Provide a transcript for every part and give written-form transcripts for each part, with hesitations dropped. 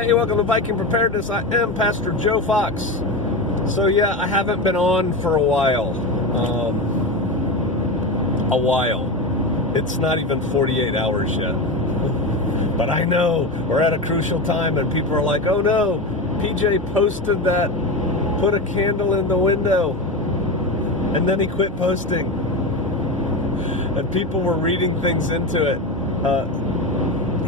Hey, welcome to Viking Preparedness. I am Pastor Joe Fox. So yeah, I haven't been on for a while. It's not even 48 hours yet. But I know we're at a crucial time and people are like, oh no, PJ posted that, put a candle in the window, and then he quit posting. And people were reading things into it.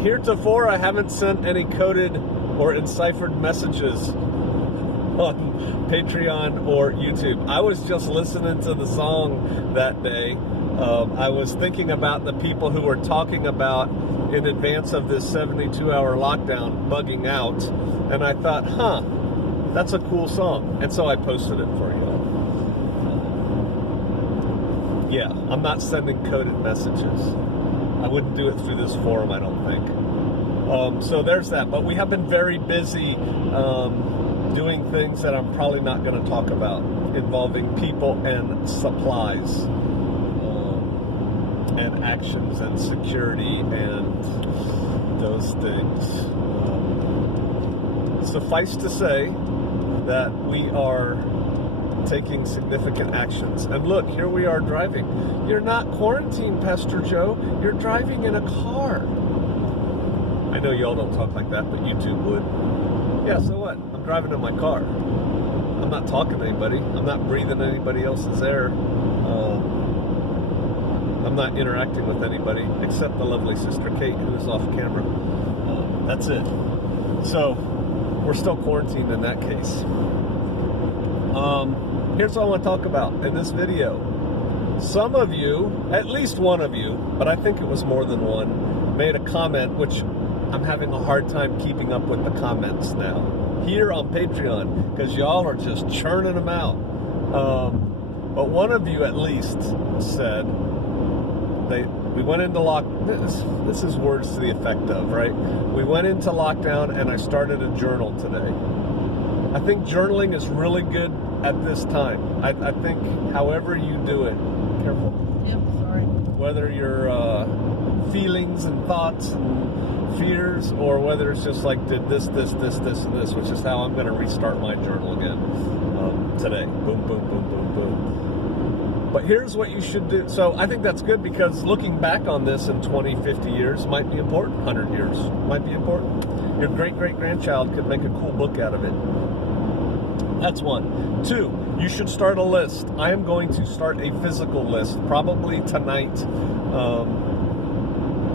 Heretofore, I haven't sent any coded or enciphered messages on Patreon or YouTube. I was just listening to the song that day. I was thinking about the people who were talking about in advance of this 72-hour lockdown bugging out, and I thought, that's a cool song, and so I posted it for you. Yeah, I'm not sending coded messages. I wouldn't do it through this forum, I don't think. So there's that. But we have been very busy doing things that I'm probably not going to talk about, involving people and supplies, and actions and security and those things. Suffice to say that we are taking significant actions. And look, here we are driving. You're not quarantined, Pastor Joe. You're driving in a car. I know y'all don't talk like that, but YouTube would. Yeah, so what? I'm driving in my car. I'm not talking to anybody. I'm not breathing anybody else's air. I'm not interacting with anybody except the lovely Sister Kate, who is off camera. That's it. So, we're still quarantined in that case. Here's what I want to talk about in this video. Some of you, at least one of you, but I think it was more than one, made a comment, which I'm having a hard time keeping up with the comments now, here on Patreon, because y'all are just churning them out. But one of you at least said, we went into this is words to the effect of, right? We went into lockdown and I started a journal today. I think journaling is really good at this time. I think however you do it, careful. Yep, sorry. Whether your feelings and thoughts and fears, or whether it's just like did this, and this, which is how I'm going to restart my journal again today. Boom, boom, boom, boom, boom. But here's what you should do. So I think that's good, because looking back on this in 20, 50 years might be important. 100 years might be important. Your great-great-grandchild could make a cool book out of it. That's one. Two, you should start a list. I am going to start a physical list, probably tonight,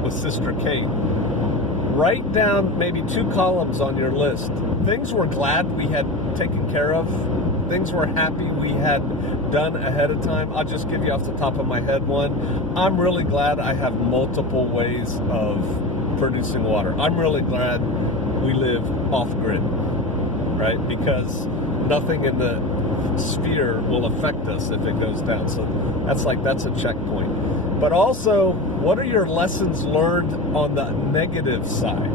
with Sister Kate. Write down maybe 2 columns on your list. Things we're glad we had taken care of. Things we're happy we had done ahead of time. I'll just give you off the top of my head one. I'm really glad I have multiple ways of producing water. I'm really glad we live off-grid, right? Because nothing in the sphere will affect us if it goes down. So that's a checkpoint. But also, what are your lessons learned on the negative side?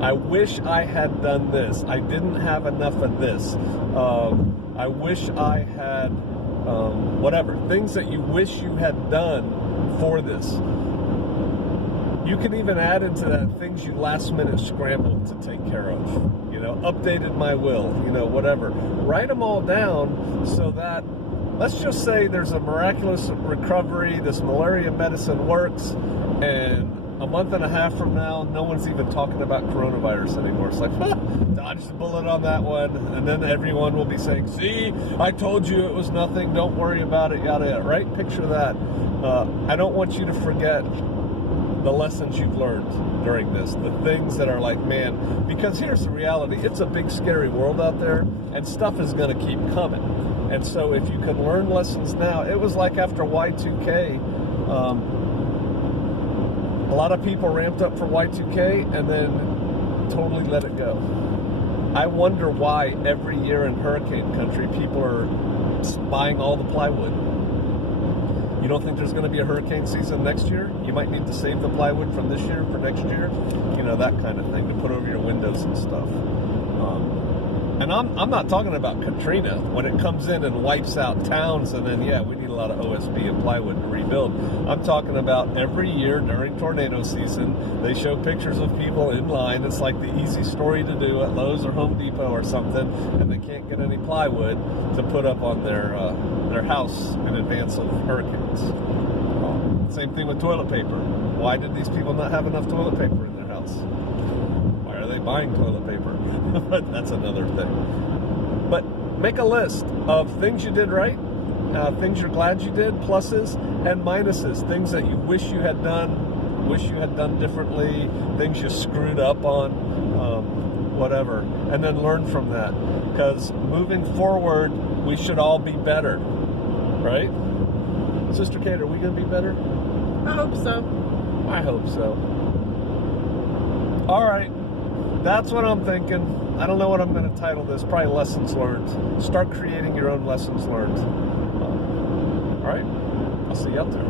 I wish I had done this. I didn't have enough of this. I wish I had whatever. Things that you wish you had done for this. You can even add into that things you last minute scrambled to take care of. Updated my will, whatever. Write them all down so that, let's just say there's a miraculous recovery, this malaria medicine works, and a month and a half from now, no one's even talking about coronavirus anymore. It's like, dodged the bullet on that one. And then everyone will be saying, see, I told you it was nothing. Don't worry about it, yada, yada, right? Picture that. I don't want you to forget the lessons you've learned during this, the things that are like, man, because here's the reality. It's a big, scary world out there, and stuff is going to keep coming. And so if you can learn lessons now, it was like after Y2K, a lot of people ramped up for Y2K and then totally let it go. I wonder why every year in hurricane country, people are buying all the plywood. You don't think there's going to be a hurricane season next year? You might need to save the plywood from this year for next year. That kind of thing, to put over your windows and stuff. And I'm not talking about Katrina, when it comes in and wipes out towns, and then, yeah, we need a lot of OSB and plywood to rebuild. I'm talking about every year during tornado season, they show pictures of people in line. It's like the easy story to do at Lowe's or Home Depot or something, and they can't get any plywood to put up on their house in advance of hurricanes. Same thing with toilet paper. Why did these people not have enough toilet paper in their house? Why are they buying toilet paper? But that's another thing. But make a list of things you did right, things you're glad you did, pluses and minuses, things that you wish you had done differently, things you screwed up on, whatever, and then learn from that. Because moving forward, we should all be better, right? Sister Kate, are we going to be better? I hope so. I hope so. All right. That's what I'm thinking. I don't know what I'm going to title this. Probably Lessons Learned. Start creating your own lessons learned. All right. I'll see you out there.